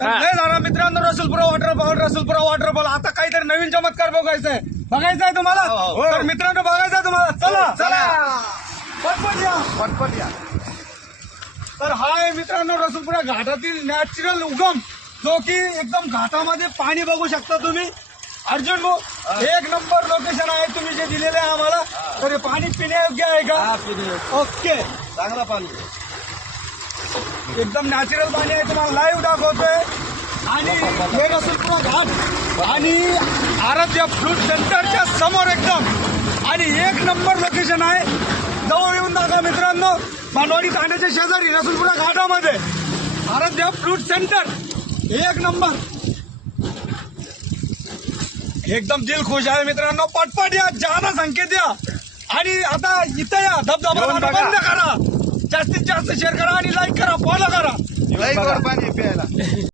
तर लय झाला मित्रांनो रसूलपुरा वॉटरफॉल आता काहीतरी नवीन चमत्कार बघायचंय तुम्हाला तर मित्रांनो बघायचंय तुम्हाला चला पटपट या तर हा आहे मित्रांनो रसूलपुरा घाटातील नॅचरल उगम जो की एकदम घाटामध्ये पाणी बघू शकता तुम्ही अर्जुन भाऊ एक नंबर लोकेशन आहे तुम्ही जे दिलेलं आहे आम्हाला तर हे पाणी पिण्यायोग्य आहे का ओके चांगला पाणी एकदम नॅचरल पाणी आहे तुम्हाला लाईव्ह दाखवतोय आणि हे रसूलपुरा घाट आणि आराध्य फ्रूट सेंटरच्या समोर एकदम आणि एक नंबर लोकेशन आहे जवळ येऊन दाखवा मित्रांनो भांडवाडी तांड्याच्या शेजारी रसूलपुरा घाटामध्ये आराध्य फ्रूट सेंटर एक नंबर एकदम दिल खुश आहे मित्रांनो पटपट या जाना संकेत या आणि आता इथं या धबधबा बंद करा जास्तीत जास्त शेअर करा आणि लाईक करा फॉलो करा लई गोड पाणी प्यायला